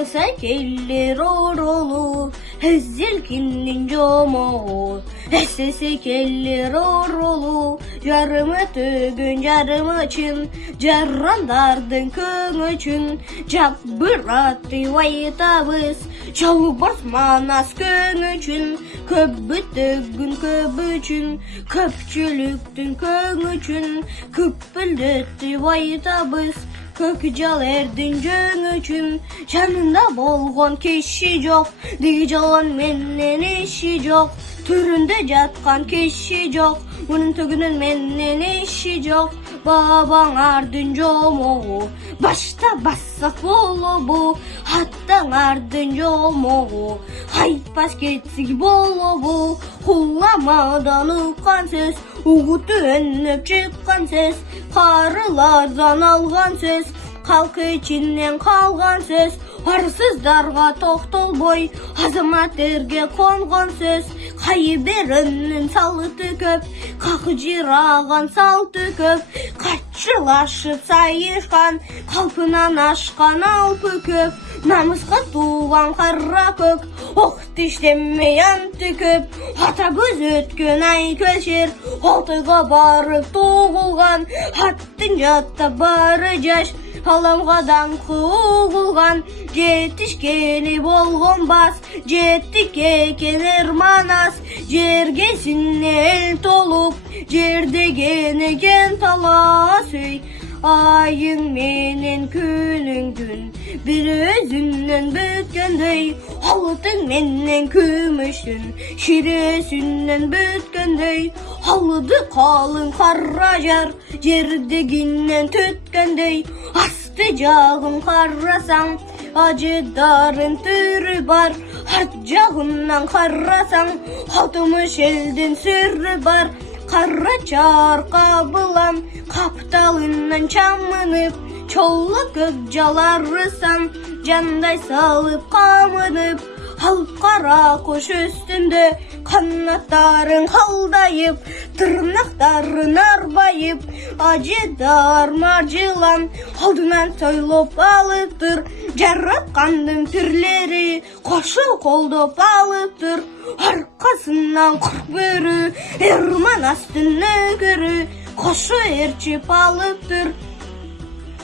Аса келер оролу, әзелкіннен жомоу. Әсесе келер оролу, жарымы түгін жарымы үшін, жаррандардың көң үшін. Жаббыраты вайтабыз, жалбарс манас көң үшін. Көп бүтігін көп үшін, көпчіліктің көң үшін. Көп білдетті вайтабыз, көк жал әрдің жөн үшін. Жанында болған кеші жоқ, дей жалан менен еші жоқ. Түрінде жатқан кеші жоқ, оның түгінен менен еші жоқ. Бабаң ардың жомоу, башта бассақ болобу. Аттаң ардың жомоу, айтпас кетсік болобу. Құламадан ұққан сөз, ұғыты өніп шыққан сөз. Қарылардан алған сөз, халқы ішінен қалған сөз. Арсыздарға тоқтол бой, азаматтерге қонған сөз. Қайберінің салты көп, қақы жираған салты көп. Қатшылашып сайышқан, қалпынан ашқан алпы көп. Намысқа туған қара көк, оқты іштемей анты көп. Ата көз өткен ай көлшер, алтыға барып туғылған. Аттың жатта бары жаш, аламға даңқы уғылған. Жетішкені болған бас, жеттік екен ерманас. Жергесіне ел толып, жердеген екен талас өй. Айың менен күнің күн, бір өзіңнен бүткендей. Алтын менен күмішін, ширесінен бүткендей. Алды қалың қара жар, жердегінен төткендей. Асты жағын қарасаң, ажыдарын түрі бар. Арт жағынан қарасаң, алтымыш елден сүрі бар. Қара чарқа бұлам, қапталынан чамынып. Чолы көк жаларысан, жандай салып қамынып. Алып қара қош үстінде, қанаттарын қалдайып. Тырнақтарын арбайып, ажыдар маржылан. Алдынан тойлып алып тұр, жаратқандың түрлері. Қошы қолдап алып тұр, арқасынан құрқ бөрі. Ерман астын өгірі, қошы ерчіп алып тұр.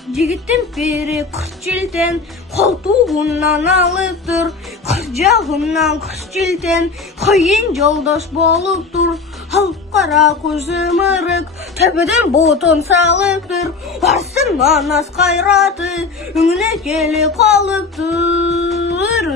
Жігіттің пері күрт желтен, қолтуғынан алып тұр. Күрт жағынан күрт желтен, қойын жолдаш болып тұр. Алып қара көзі мұрық, төбеден ботон салып тұр. Барсын манас қайраты, үңіне келе қалып тұр.